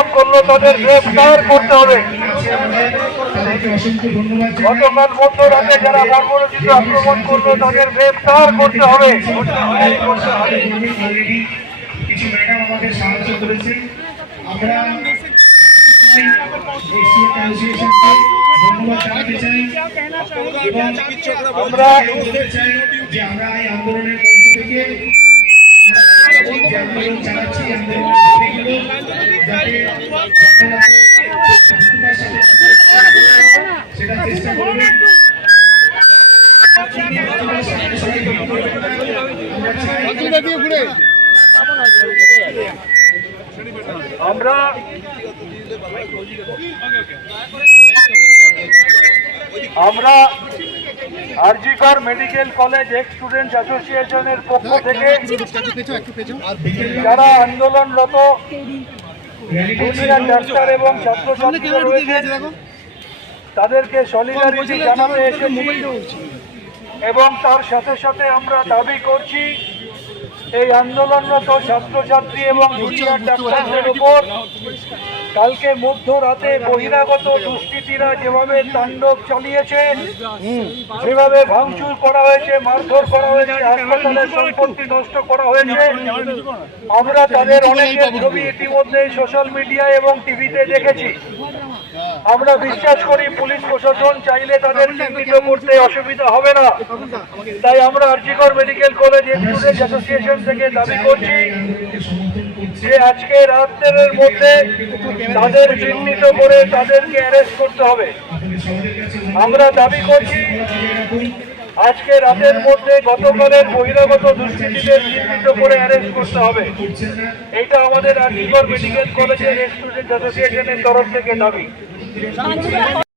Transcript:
আক্রমণ করলো তাদের গ্রেফতার করতে হবে। গতকাল মধ্যরাতে যারা বর্বরোচিত আক্রমণ করলো তাদের গ্রেফতার করতে হবে। কিছু ম্যাডাম আমাদের সাহায্য করেছে। আমরা ধন্যবাদ জানাতে চাই এবং আমরা বলতে চাই যে আমরা এই আন্দোলনের মঞ্চ থেকে আন্দোলন চালাচ্ছি, সেটা চেষ্টা করবেন। আমরা RG Kar medical college x students অ্যাসোসিয়েশনের পক্ষ থেকে যারা আন্দোলনরত জুনিয়র ডাক্তার এবং ছাত্রছাত্রীরা রয়েছেন তাদেরকে সলিডারিটি জানাতে এসেছি এবং তার সাথে সাথে আমরা দাবি করছি এই আন্দোলনরত ছাত্রছাত্রী এবং জুনিয়র ডাক্তারদের উপর কালকে মধ্যরাতে বহিরাগত দুষ্কৃতীরা যেভাবে তাণ্ডব চালিয়েছে, যেভাবে ভাঙচুর করা হয়েছে, মারধর করা হয়েছে, হাসপাতালের সম্পত্তি নষ্ট করা হয়েছে, আমরা তাদের অনেকের ছবি ইতিমধ্যে সোশ্যাল মিডিয়া এবং টিভিতে দেখেছি। আমরা বিশ্বাস করি পুলিশ প্রশাসন চাইলে তাদের চিহ্নিত করতে অসুবিধা হবে না। তাই আমরা RG Kar medical college students association থেকে দাবি করছি যে আজকে রাতের মধ্যে তাদের চিহ্নিত করে তাদেরকে অ্যারেস্ট করতে হবে। আমরা দাবি করছি আজকে রাতের মধ্যে গতকালের বহিরাগত দুষ্কৃতীদের চিহ্নিত করে অ্যারেস্ট করতে হবে। এটা আমাদের আরজিকর মেডিকেল কলেজের স্টুডেন্টস অ্যাসোসিয়েশনের তরফ থেকে দাবি।